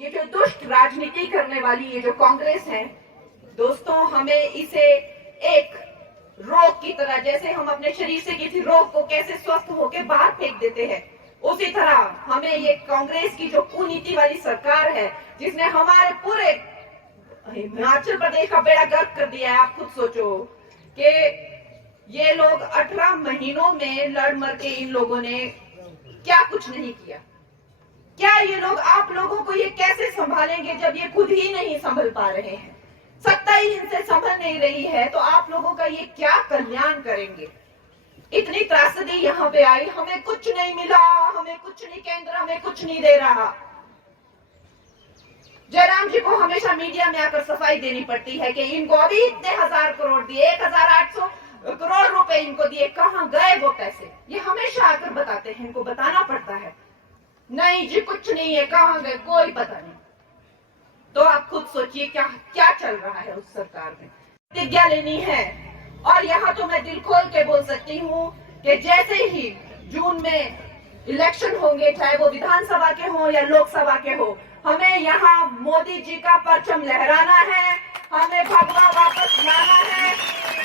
ये जो दुष्ट राजनीति करने वाली ये जो कांग्रेस है दोस्तों, हमें इसे एक रोग की तरह, जैसे हम अपने शरीर से किसी रोग को कैसे स्वस्थ होकर बाहर फेंक देते हैं, उसी तरह हमें ये कांग्रेस की जो कुनीति वाली सरकार है, जिसने हमारे पूरे हिमाचल प्रदेश का बेड़ा गर्क कर दिया है। आप खुद सोचो कि ये लोग 18 महीनों में लड़ मर के इन लोगों ने क्या कुछ नहीं किया। क्या ये लोग आप लोगों को ये कैसे संभालेंगे जब ये खुद ही नहीं संभल पा रहे हैं, सत्ता ही इनसे संभल नहीं रही है, तो आप लोगों का ये क्या कल्याण करेंगे। इतनी त्रासदी यहाँ पे आई, हमें कुछ नहीं मिला, हमें कुछ नहीं, केंद्र हमें कुछ नहीं दे रहा। जयराम जी को हमेशा मीडिया में आकर सफाई देनी पड़ती है कि इनको अभी इतने 1000 करोड़ दिए, 1800 करोड़ रुपए इनको दिए, कहां गए वो पैसे, ये हमेशा आकर बताते हैं, इनको बताना पड़ता है। नहीं जी कुछ नहीं है, कहां गए कोई पता नहीं। तो आप खुद सोचिए क्या क्या चल रहा है उस सरकार में। प्रतिज्ञा लेनी है और यहाँ तो मैं दिल खोल के बोल सकती हूँ कि जैसे ही जून में इलेक्शन होंगे, चाहे वो विधानसभा के हो या लोकसभा के हो, हमें यहाँ मोदी जी का परचम लहराना है, हमें भगवा वापस लाना है,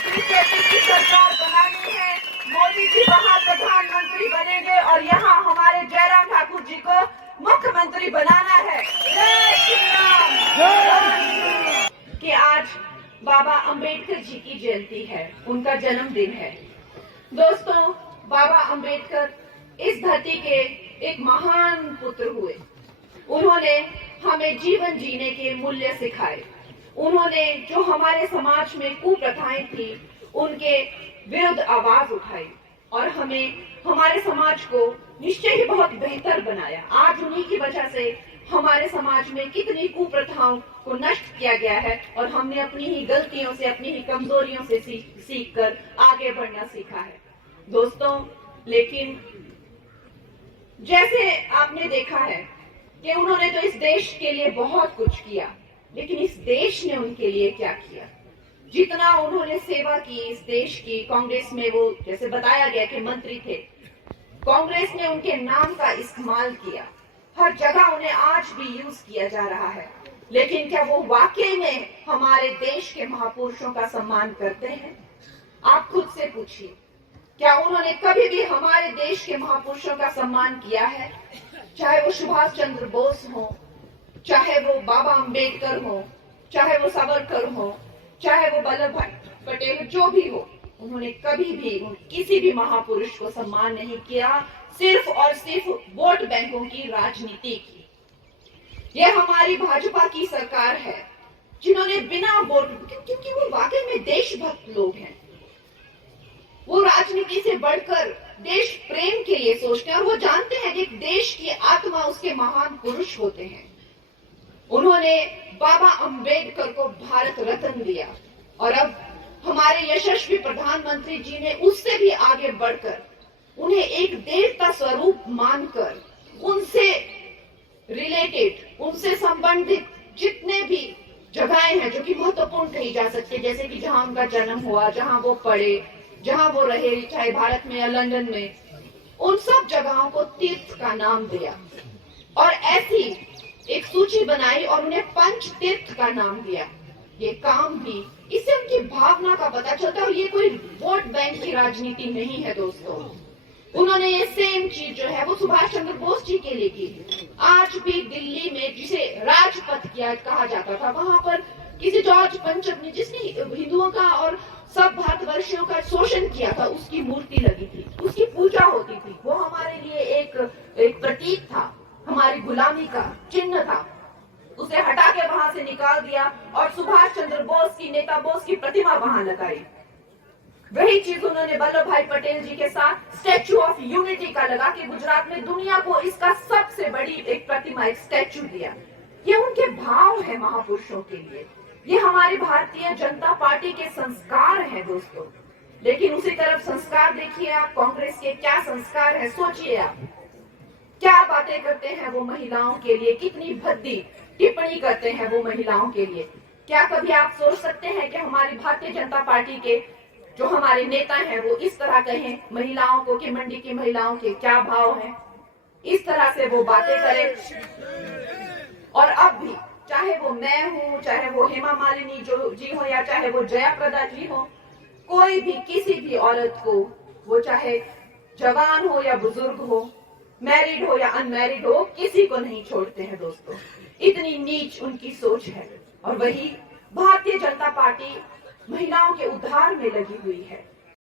बीजेपी की सरकार बनानी है, मोदी जी वहाँ प्रधानमंत्री बनेंगे और यहाँ हमारे जयराम ठाकुर जी को मुख्यमंत्री बनाना है। जय श्री राम। कि आज बाबा अंबेडकर जी की जयंती है, उनका जन्मदिन है। दोस्तों, बाबा अंबेडकर इस धरती के एक महान पुत्र हुए। उन्होंने हमें जीवन जीने के मूल्य सिखाए। उन्होंने जो हमारे समाज में कुप्रथाएं थी उनके विरुद्ध आवाज उठाई और हमें हमारे समाज को निश्चय ही बहुत बेहतर बनाया। आज उन्हीं की वजह से हमारे समाज में कितनी कुप्रथाओं को नष्ट किया गया है और हमने अपनी ही गलतियों से, अपनी ही कमजोरियों से सीख कर आगे बढ़ना सीखा है। दोस्तों, लेकिन जैसे आपने देखा है कि उन्होंने तो इस देश के लिए बहुत कुछ किया, लेकिन इस देश ने उनके लिए क्या किया? जितना उन्होंने सेवा की इस देश की, कांग्रेस में वो जैसे बताया गया कि मंत्री थे, कांग्रेस ने उनके नाम का इस्तेमाल किया, हर जगह उन्हें आज भी यूज किया जा रहा है। लेकिन क्या वो वाकई में हमारे देश के महापुरुषों का सम्मान करते हैं? आप खुद से पूछिए, क्या उन्होंने कभी भी हमारे देश के महापुरुषों का सम्मान किया है? चाहे वो सुभाष चंद्र बोस हो, चाहे वो बाबा अंबेडकर हो, चाहे वो सावरकर हो, चाहे वो वल्लभ भाई पटेल, जो भी हो, उन्होंने कभी भी किसी भी महापुरुष को सम्मान नहीं किया, सिर्फ और सिर्फ वोट बैंकों की राजनीति की। ये हमारी भाजपा की सरकार है जिन्होंने बिना वोट, क्योंकि वो वाकई में देशभक्त लोग हैं, वो राजनीति से बढ़कर देश प्रेम के लिए सोचते हैं और वो जानते हैं कि देश की आत्मा उसके महान पुरुष होते हैं। उन्होंने बाबा अंबेडकर को भारत रत्न दिया और अब हमारे यशस्वी प्रधानमंत्री जी ने उससे भी आगे बढ़कर उन्हें एक देवता स्वरूप मानकर उनसे रिलेटेड, उनसे संबंधित जितने भी जगहें हैं जो कि महत्वपूर्ण कही जा सकती है, जैसे कि जहां उनका जन्म हुआ, जहां वो पढ़े, जहां वो रहे, चाहे भारत में या लंदन में, उन सब जगहों को तीर्थ का नाम दिया और ऐसी एक सूची बनाई और उन्हें पंच तीर्थ का नाम दिया। ये काम भी, इससे उनकी भावना का पता चलता है और ये कोई वोट बैंक की राजनीति नहीं है दोस्तों। उन्होंने ये सेम चीज जो है वो सुभाष चंद्र बोस जी के लिए की। आज भी दिल्ली में जिसे राजपथ किया कहा जाता था, वहां पर किसी जॉर्ज पंचम ने, जिसने हिंदुओं का और सब भारतवर्षियों का शोषण किया था, उसकी मूर्ति लगी थी, उसकी पूजा होती थी। वो हमारे लिए एक प्रतीक था, हमारी गुलामी का चिन्ह था। उसे हटा के वहां से निकाल दिया और सुभाष चंद्र बोस की, नेता बोस की प्रतिमा वहां लगाई। वही चीज उन्होंने वल्लभ भाई पटेल जी के साथ स्टैच्यू ऑफ यूनिटी का लगा के गुजरात में दुनिया को इसका सबसे बड़ी एक प्रतिमा, एक स्टैच्यू दिया। ये उनके भाव है महापुरुषों के लिए, ये हमारी भारतीय जनता पार्टी के संस्कार हैं दोस्तों। लेकिन उसी तरफ संस्कार देखिए आप, कांग्रेस के क्या संस्कार है, सोचिए आप, क्या बातें करते हैं वो महिलाओं के लिए, कितनी भद्दी टिप्पणी करते हैं वो महिलाओं के लिए। क्या कभी आप सोच सकते हैं कि हमारी भारतीय जनता पार्टी के जो हमारे नेता हैं वो इस तरह कहें महिलाओं को कि मंडी की महिलाओं के क्या भाव हैं, इस तरह से वो बातें करें। और अब चाहे वो मैं हूं, चाहे वो हेमा मालिनी जी हो, या चाहे वो जया प्रदा जी हो, कोई भी किसी भी औरत को, वो चाहे जवान हो या बुजुर्ग हो, मैरिड हो या अनमैरिड हो, किसी को नहीं छोड़ते हैं दोस्तों। इतनी नीच उनकी सोच है। और वही भारतीय जनता पार्टी महिलाओं के उद्धार में लगी हुई है।